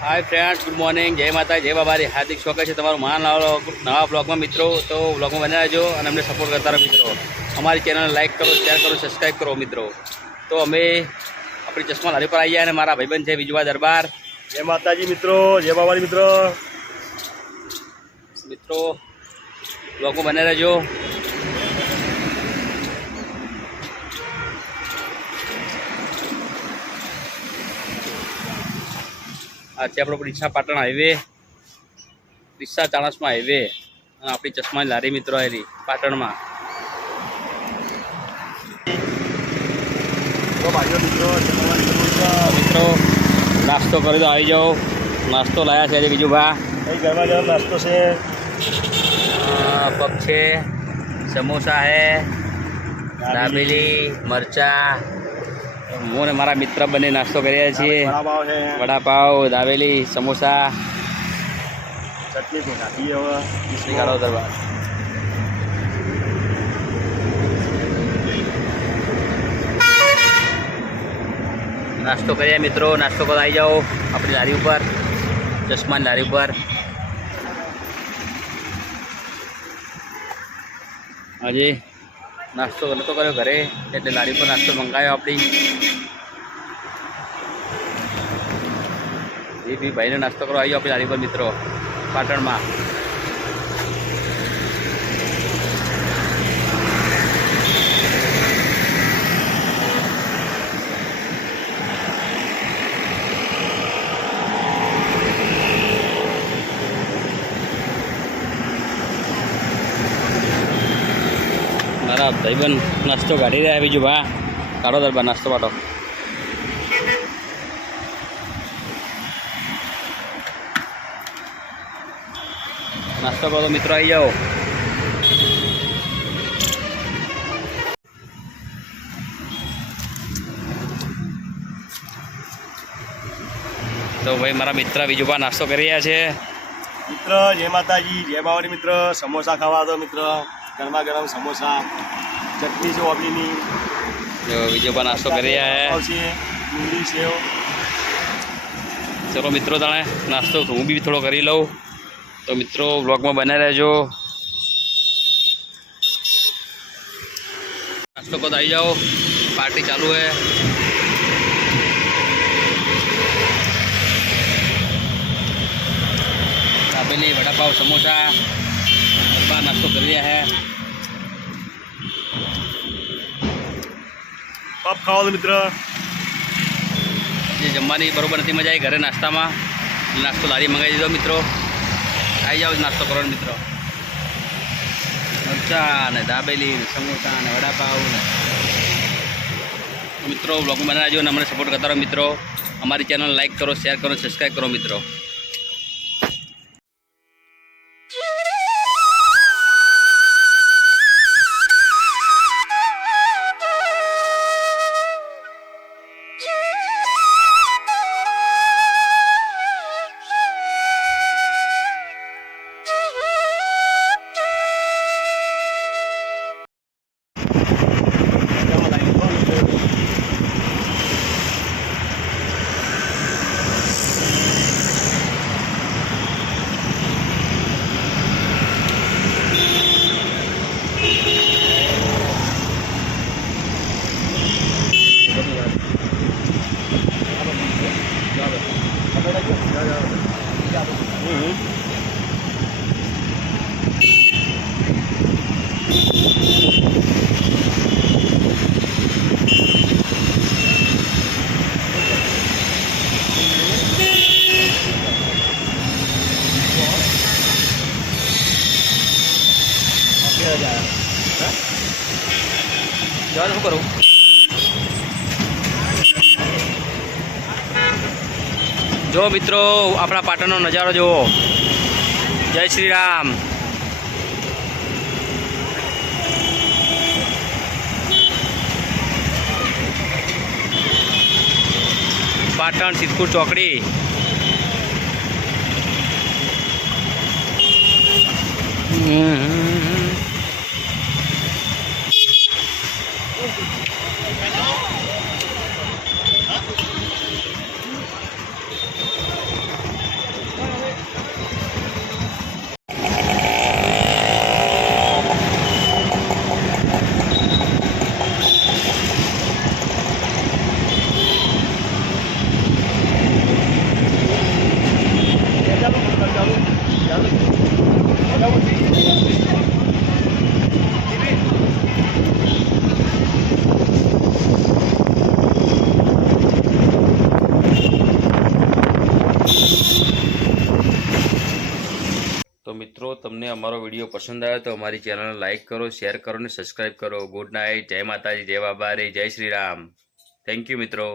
Hi friends, good morning, जय माता जय बाबारी। हार्दिक स्वागत है तमाરું नवा ब्लॉग में मित्रों। तो ब्लॉग में बना रहो और अમને सपोर्ट करता रहो मित्रों। हमारी चैनल लाइक करो, शेयर करो, सब्सक्राइब करो मित्रों। तो અમે अपनी चश्मा लारी पर आई है मारा भाईबंध है विजुभा दरबार। जय माताजी मित्रों, जय बाबारी मित्रों। मित्रों ब्लॉग में बने रहो। आज से अपनो ડીસા પાટણ हाईवे, ડીસા ચાણસ્મા हाईवे और अपनी चश्मा लारी मित्रों है पाटण में। तो भाइयों मित्रों, मित्रों नाश्तो कर दो, आई जाओ। नाश्तो लाया है विजुभा। कई गरमा गरम नाश्तो से पप है, समोसा है, दाबेली, मरचा। હું ને મારા મિત્ર બંને નાસ્તો કર્યા છીએ। वड़ापाव है, વડાપાવ, દાબેલી, સમોસા, चटनी को खाती है वो निकालो दरबार। नाश्तो करिए मित्रों, नाश्तो कर आई जाओ अपनी लारी पर, चश्मा लारी पर। आज नाश्तो नतो कर्यो घरे એટલે લારી પર નાસ્તો મંગાવ્યો આપણી। એ બી ભાઈને નાસ્તો કરવા આવ્યો આપણી લારી પર મિત્રો પાટણમાં। मारा भाईबंध नास्तो काढ़ी रहा है विजुभा। काढ़ो दरबार नास्तो काढ़ो। नास्तो करो मित्रों, आई जाओ। तो भाई मारा मित्र विजुभा नास्तो कर रहा है। मित्र जय माताजी जय बाबारी मित्र। समोसा खावा दो मित्र, गरमा गरम समोसा, चटनी से वापरीनी जो विजुभा नास्तो कर रहा है। मूंगी सेव। चलो मित्रों ताणे नास्तो हूँ भी थोड़ो करी लूँ। तो मित्रों ब्लॉग में बने रहो। नास्तो को आई जाओ, पार्टी चालू है। दाबेली, वड़ापाव, समोसा, बार नास्तो कर लिया है। पप खाओ दो मित्र। ये जमवानी बरोबर नहीं मजा आई घरे नाश्ता में। नास्तो लारी मंगाई दीधो मित्रों। आई जाओ नास्तो करो मित्रों। मरचा ने दाबेली ने समोसा ने वड़ापाव ने। मित्रों ब्लॉग में बना रहो, हमें सपोर्ट करता रहो मित्रों। हमारी चैनल लाइक करो, शेयर करो, सब्सक्राइब करो मित्रों। શું કરું? જો મિત્રો આપણા પાટણનો નજારો જુઓ। જય શ્રી રામ। પાટણ સિદ્ધપુર ચોકડી। અમારો વિડીયો પસંદ આવ્યો તો અમારી ચેનલને લાઇક કરો, શેર કરો અને સબસ્ક્રાઈબ કરો. ગુડ નાઇટ, જય માતાજી, જય બાબા રે, જય શ્રી રામ. થેન્ક યુ મિત્રો.